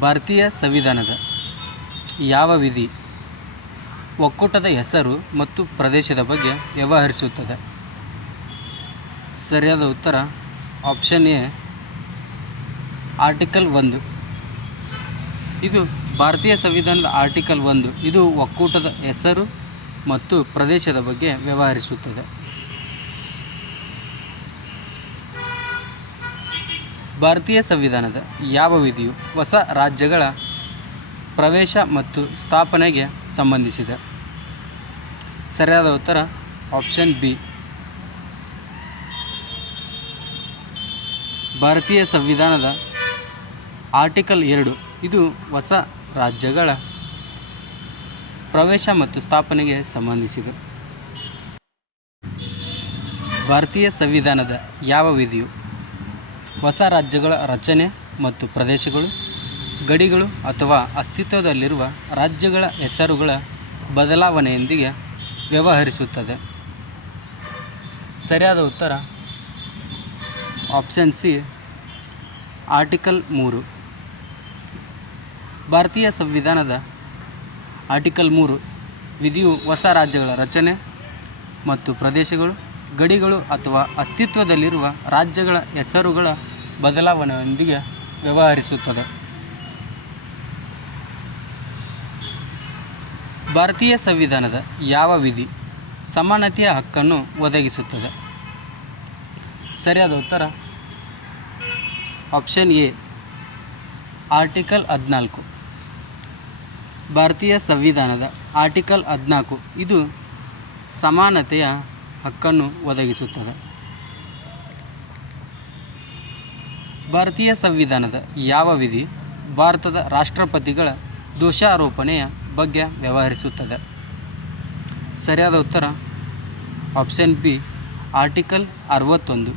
ಭಾರತೀಯ ಸಂವಿಧಾನದ ಯಾವ ವಿಧಿ ಒಕ್ಕೂಟದ ಹೆಸರು ಮತ್ತು ಪ್ರದೇಶದ ಬಗ್ಗೆ ವ್ಯವಹರಿಸುತ್ತದೆ? ಸರಿಯಾದ ಉತ್ತರ ಆಪ್ಷನ್ ಎ, ಆರ್ಟಿಕಲ್ ಒಂದು. ಇದು ಭಾರತೀಯ ಸಂವಿಧಾನದ ಆರ್ಟಿಕಲ್ ಒಂದು. ಇದು ಒಕ್ಕೂಟದ ಹೆಸರು ಮತ್ತು ಪ್ರದೇಶದ ಬಗ್ಗೆ ವ್ಯವಹರಿಸುತ್ತದೆ. ಭಾರತೀಯ ಸಂವಿಧಾನದ ಯಾವ ವಿಧಿಯು ಹೊಸ ರಾಜ್ಯಗಳ ಪ್ರವೇಶ ಮತ್ತು ಸ್ಥಾಪನೆಗೆ ಸಂಬಂಧಿಸಿದೆ? ಸರಿಯಾದ ಉತ್ತರ ಆಪ್ಷನ್ ಬಿ. ಭಾರತೀಯ ಸಂವಿಧಾನದ ಆರ್ಟಿಕಲ್ ಎರಡು. ಇದು ಹೊಸ ರಾಜ್ಯಗಳ ಪ್ರವೇಶ ಮತ್ತು ಸ್ಥಾಪನೆಗೆ ಸಂಬಂಧಿಸಿದೆ. ಭಾರತೀಯ ಸಂವಿಧಾನದ ಯಾವ ವಿಧಿಯು ಹೊಸ ರಾಜ್ಯಗಳ ರಚನೆ ಮತ್ತು ಪ್ರದೇಶಗಳು, ಗಡಿಗಳು ಅಥವಾ ಅಸ್ತಿತ್ವದಲ್ಲಿರುವ ರಾಜ್ಯಗಳ ಹೆಸರುಗಳ ಬದಲಾವಣೆಯೊಂದಿಗೆ ವ್ಯವಹರಿಸುತ್ತದೆ. ಸರಿಯಾದ ಉತ್ತರ ಆಪ್ಷನ್ ಸಿ, ಆರ್ಟಿಕಲ್ ಮೂರು. ಭಾರತೀಯ ಸಂವಿಧಾನದ ಆರ್ಟಿಕಲ್ ಮೂರು, ವಿಧಿಯು ಹೊಸ ರಾಜ್ಯಗಳ ರಚನೆ ಮತ್ತು ಪ್ರದೇಶಗಳು, ಗಡಿಗಳು ಅಥವಾ ಅಸ್ತಿತ್ವದಲ್ಲಿರುವ ರಾಜ್ಯಗಳ ಹೆಸರುಗಳ ಬದಲಾವಣೆಯೊಂದಿಗೆ ವ್ಯವಹರಿಸುತ್ತದೆ. ಭಾರತೀಯ ಸಂವಿಧಾನದ ಯಾವ ವಿಧಿ ಸಮಾನತೆಯ ಹಕ್ಕನ್ನು ಒದಗಿಸುತ್ತದೆ? ಸರಿಯಾದ ಉತ್ತರ? ಆಪ್ಷನ್ ಎ, ಆರ್ಟಿಕಲ್ ಹದಿನಾಲ್ಕು. ಭಾರತೀಯ ಸಂವಿಧಾನದ ಆರ್ಟಿಕಲ್ ಹದಿನಾಲ್ಕು ಇದು ಸಮಾನತೆಯ ಹಕ್ಕನ್ನು ಒದಗಿಸುತ್ತದೆ. ಭಾರತೀಯ ಸಂವಿಧಾನದ ಯಾವ ವಿಧಿ ಭಾರತದ ರಾಷ್ಟ್ರಪತಿಗಳ ದೋಷಾರೋಪಣೆಯ ಬಗ್ಗೆ ವ್ಯವಹರಿಸುತ್ತದೆ? ಸರಿಯಾದ ಉತ್ತರ, ಆಪ್ಷನ್ ಬಿ, ಆರ್ಟಿಕಲ್ ಅರವತ್ತೊಂದು.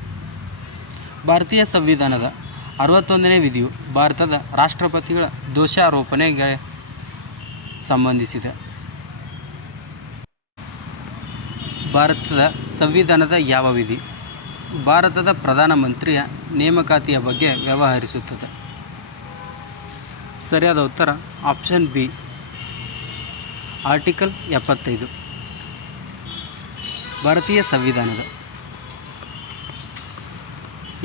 ಭಾರತೀಯ ಸಂವಿಧಾನದ ಅರವತ್ತೊಂದನೇ ವಿಧಿಯು ಭಾರತದ ರಾಷ್ಟ್ರಪತಿಗಳ ದೋಷಾರೋಪಣೆಗೆ ಸಂಬಂಧಿಸಿದೆ. ಭಾರತದ ಸಂವಿಧಾನದ ಯಾವ ವಿಧಿ? ಭಾರತದ ಪ್ರಧಾನಮಂತ್ರಿಯ ನೇಮಕಾತಿಯ ಬಗ್ಗೆ ವ್ಯವಹರಿಸುತ್ತದೆ. ಸರಿಯಾದ ಉತ್ತರ ಆಪ್ಷನ್ ಬಿ. ಆರ್ಟಿಕಲ್ ಎಪ್ಪತ್ತೈದು. ಭಾರತೀಯ ಸಂವಿಧಾನದ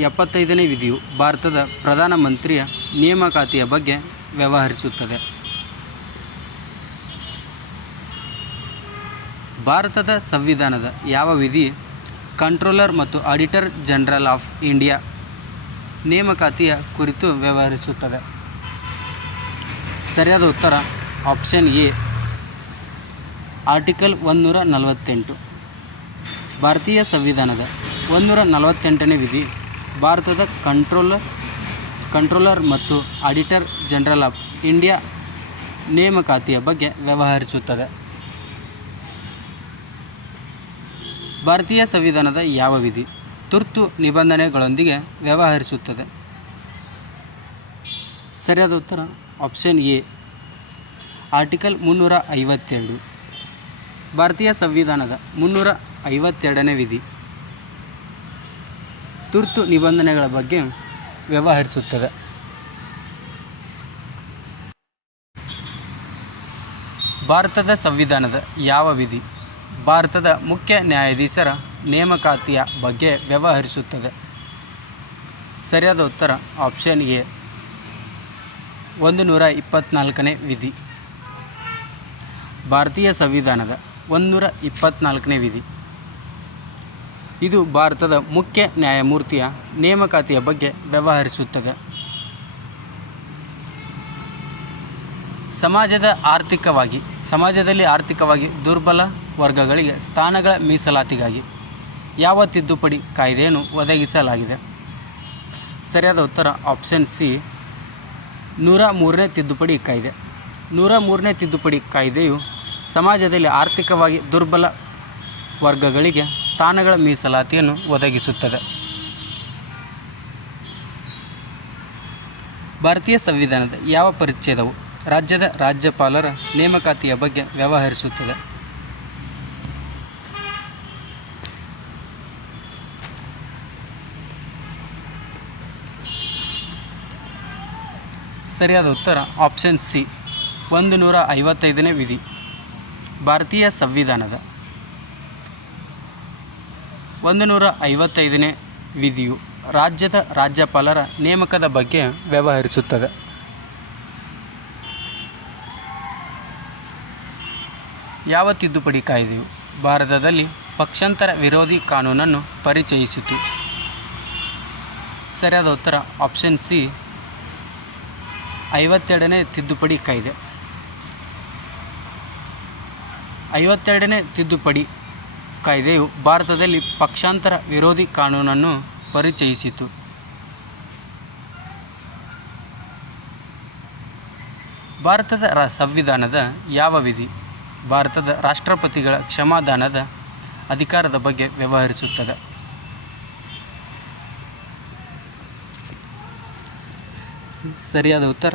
ಎಪ್ಪತ್ತೈದನೇ ವಿಧಿಯು ಭಾರತದ ಪ್ರಧಾನಮಂತ್ರಿಯ ನೇಮಕಾತಿಯ ಬಗ್ಗೆ ವ್ಯವಹರಿಸುತ್ತದೆ. ಭಾರತದ ಸಂವಿಧಾನದ ಯಾವ ವಿಧಿ? ಕಂಟ್ರೋಲರ್ ಮತ್ತು ಆಡಿಟರ್ ಜನರಲ್ ಆಫ್ ಇಂಡಿಯಾ ನೇಮಕಾತಿಯ ಕುರಿತು ವ್ಯವಹರಿಸುತ್ತದೆ. ಸರಿಯಾದ ಉತ್ತರ ಆಪ್ಷನ್ ಎ ಆರ್ಟಿಕಲ್ ಒಂದುನೂರ ನಲವತ್ತೆಂಟು ಭಾರತೀಯ ಸಂವಿಧಾನದ ಒಂದೂರ ನಲವತ್ತೆಂಟನೇ ವಿಧಿ, ಭಾರತದ ಕಂಟ್ರೋಲರ್ ಕಂಟ್ರೋಲರ್ ಮತ್ತು ಆಡಿಟರ್ ಜನರಲ್ ಆಫ್ ಇಂಡಿಯಾ ನೇಮಕಾತಿಯ ಬಗ್ಗೆ ವ್ಯವಹರಿಸುತ್ತದೆ. ಭಾರತೀಯ ಸಂವಿಧಾನದ ಯಾವ ವಿಧಿ? ತುರ್ತು ನಿಬಂಧನೆಗಳೊಂದಿಗೆ ವ್ಯವಹರಿಸುತ್ತದೆ. ಸರಿಯಾದ ಉತ್ತರ ಆಪ್ಷನ್ ಎ ಆರ್ಟಿಕಲ್ ಮುನ್ನೂರ ಐವತ್ತೆರಡು ಭಾರತೀಯ ಸಂವಿಧಾನದ ಮುನ್ನೂರ ಐವತ್ತೆರಡನೇ ವಿಧಿ. ತುರ್ತು ನಿಬಂಧನೆಗಳ ಬಗ್ಗೆ ವ್ಯವಹರಿಸುತ್ತದೆ. ಭಾರತದ ಸಂವಿಧಾನದ ಯಾವ ವಿಧಿ? ಭಾರತದ ಮುಖ್ಯ ನ್ಯಾಯಾಧೀಶರ ನೇಮಕಾತಿಯ ಬಗ್ಗೆ ವ್ಯವಹರಿಸುತ್ತದೆ. ಸರಿಯಾದ ಉತ್ತರ ಆಪ್ಷನ್ ಎ. ಒಂದು ನೂರ ಇಪ್ಪತ್ತ್ನಾಲ್ಕನೇ ವಿಧಿ. ಭಾರತೀಯ ಸಂವಿಧಾನದ ಒಂದೂರ ಇಪ್ಪತ್ತ್ನಾಲ್ಕನೇ ವಿಧಿ. ಇದು ಭಾರತದ ಮುಖ್ಯ ನ್ಯಾಯಮೂರ್ತಿಯ ನೇಮಕಾತಿಯ ಬಗ್ಗೆ ವ್ಯವಹರಿಸುತ್ತದೆ. ಸಮಾಜದ ಆರ್ಥಿಕವಾಗಿ, ಸಮಾಜದಲ್ಲಿ ಆರ್ಥಿಕವಾಗಿ ದುರ್ಬಲ ವರ್ಗಗಳಿಗೆ ಸ್ಥಾನಗಳ ಮೀಸಲಾತಿಗಾಗಿ ಯಾವ ತಿದ್ದುಪಡಿ ಕಾಯ್ದೆಯನ್ನು ಒದಗಿಸಲಾಗಿದೆ? ಸರಿಯಾದ ಉತ್ತರ ಆಪ್ಷನ್ ಸಿ, ನೂರ ಮೂರನೇ ತಿದ್ದುಪಡಿ ಕಾಯ್ದೆ. ನೂರ ಮೂರನೇ ತಿದ್ದುಪಡಿ ಕಾಯ್ದೆಯು ಸಮಾಜದಲ್ಲಿ ಆರ್ಥಿಕವಾಗಿ ದುರ್ಬಲ ವರ್ಗಗಳಿಗೆ ಸ್ಥಾನಗಳ ಮೀಸಲಾತಿಯನ್ನು ಒದಗಿಸುತ್ತದೆ. ಭಾರತೀಯ ಸಂವಿಧಾನದ ಯಾವ ಪರಿಚ್ಛೇದವು ರಾಜ್ಯದ ರಾಜ್ಯಪಾಲರ ನೇಮಕಾತಿಯ ಬಗ್ಗೆ ವ್ಯವಹರಿಸುತ್ತದೆ? ಸರಿಯಾದ ಉತ್ತರ ಆಪ್ಷನ್ ಸಿ ಒಂದು ನೂರ ಐವತ್ತೈದನೇ ವಿಧಿ. ಭಾರತೀಯ ಸಂವಿಧಾನದ ಒಂದು ನೂರ ಐವತ್ತೈದನೇ ವಿಧಿಯು ರಾಜ್ಯದ ರಾಜ್ಯಪಾಲರ ನೇಮಕದ ಬಗ್ಗೆ ವ್ಯವಹರಿಸುತ್ತದೆ. ಯಾವ ತಿದ್ದುಪಡಿ ಕಾಯ್ದೆಯು ಭಾರತದಲ್ಲಿ ಪಕ್ಷಾಂತರ ವಿರೋಧಿ ಕಾನೂನನ್ನು ಪರಿಚಯಿಸಿತು? ಸರಿಯಾದ ಉತ್ತರ ಆಪ್ಷನ್ ಸಿ ಐವತ್ತೆರಡನೇ ತಿದ್ದುಪಡಿ ಕಾಯ್ದೆ. ಐವತ್ತೆರಡನೇ ತಿದ್ದುಪಡಿ ಕಾಯ್ದೆಯು ಭಾರತದಲ್ಲಿ ಪಕ್ಷಾಂತರ ವಿರೋಧಿ ಕಾನೂನನ್ನು ಪರಿಚಯಿಸಿತು. ಭಾರತದ ಸಂವಿಧಾನದ ಯಾವ ವಿಧಿ ಭಾರತದ ರಾಷ್ಟ್ರಪತಿಗಳ ಕ್ಷಮಾದಾನದ ಅಧಿಕಾರದ ಬಗ್ಗೆ ವ್ಯವಹರಿಸುತ್ತದೆ? ಸರಿಯಾದ ಉತ್ತರ?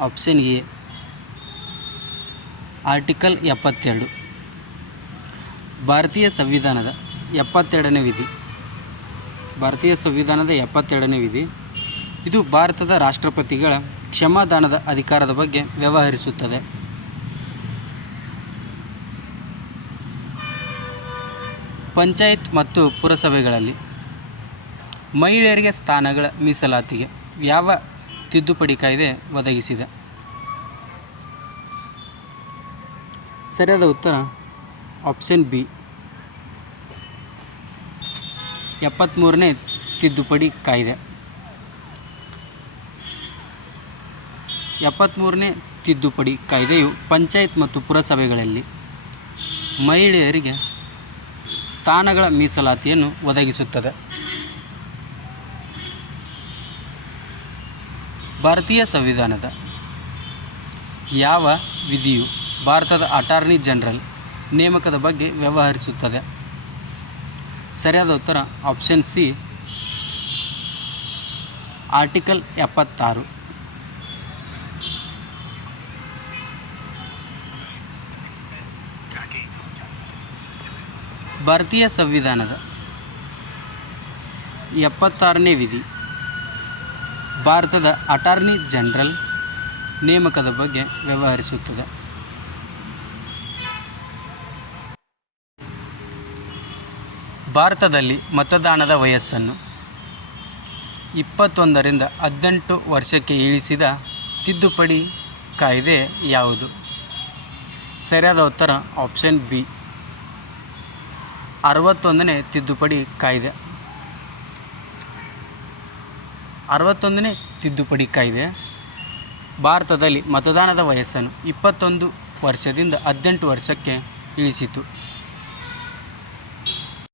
ಆಪ್ಷನ್ ಎ ಆರ್ಟಿಕಲ್ ಎಪ್ಪತ್ತೆರಡು. ಭಾರತೀಯ ಸಂವಿಧಾನದ ಎಪ್ಪತ್ತೆರಡನೇ ವಿಧಿ. ಭಾರತೀಯ ಸಂವಿಧಾನದ ಎಪ್ಪತ್ತೆರಡನೇ ವಿಧಿ. ಇದು ಭಾರತದ ರಾಷ್ಟ್ರಪತಿಗಳ ಕ್ಷಮಾದಾನದ ಅಧಿಕಾರದ ಬಗ್ಗೆ ವ್ಯವಹರಿಸುತ್ತದೆ. ಪಂಚಾಯತ್ ಮತ್ತು ಪುರಸಭೆಗಳಲ್ಲಿ ಮಹಿಳೆಯರಿಗೆ ಸ್ಥಾನಗಳ ಮೀಸಲಾತಿಗೆ. ಯಾವ ತಿದ್ದುಪಡಿ ಕಾಯ್ದೆ ಒದಗಿಸಿದೆ? ಸರಿಯಾದ ಉತ್ತರ ಆಪ್ಷನ್ ಬಿ. ಎಪ್ಪತ್ತ್ಮೂರನೇ ತಿದ್ದುಪಡಿ ಕಾಯ್ದೆ. ಎಪ್ಪತ್ತ್ಮೂರನೇ ತಿದ್ದುಪಡಿ ಕಾಯ್ದೆಯು ಪಂಚಾಯತ್ ಮತ್ತು ಪುರಸಭೆಗಳಲ್ಲಿ ಮಹಿಳೆಯರಿಗೆ ಸ್ಥಾನಗಳ ಮೀಸಲಾತಿಯನ್ನು ಒದಗಿಸುತ್ತದೆ. ಭಾರತೀಯ ಸಂವಿಧಾನದ ಯಾವ ವಿಧಿಯು ಭಾರತದ ಅಟಾರ್ನಿ ಜನರಲ್ ನೇಮಕದ ಬಗ್ಗೆ ವ್ಯವಹರಿಸುತ್ತದೆ? ಸರಿಯಾದ ಉತ್ತರ ಆಪ್ಷನ್ ಸಿ ಆರ್ಟಿಕಲ್ ಎಪ್ಪತ್ತಾರು. ಭಾರತೀಯ ಸಂವಿಧಾನದ ಎಪ್ಪತ್ತಾರನೇ ವಿಧಿ. ಭಾರತದ ಅಟಾರ್ನಿ ಜನರಲ್ ನೇಮಕದ ಬಗ್ಗೆ ವ್ಯವಹರಿಸುತ್ತದೆ. ಭಾರತದಲ್ಲಿ ಮತದಾನದ ವಯಸ್ಸನ್ನು ಇಪ್ಪತ್ತೊಂದರಿಂದ ಹದಿನೆಂಟು ವರ್ಷಕ್ಕೆ ಇಳಿಸಿದ ತಿದ್ದುಪಡಿ ಕಾಯ್ದೆ ಯಾವುದು? ಸರಿಯಾದ ಉತ್ತರ ಆಪ್ಷನ್ ಬಿ. ಅರವತ್ತೊಂದನೇ ತಿದ್ದುಪಡಿ ಕಾಯ್ದೆ. ಅರವತ್ತೊಂದನೇ ತಿದ್ದುಪಡಿ ಕಾಯ್ದೆ. ಭಾರತದಲ್ಲಿ ಮತದಾನದ ವಯಸ್ಸನ್ನು ಇಪ್ಪತ್ತೊಂದು ವರ್ಷದಿಂದ ಹದಿನೆಂಟು ವರ್ಷಕ್ಕೆ ಇಳಿಸಿತು.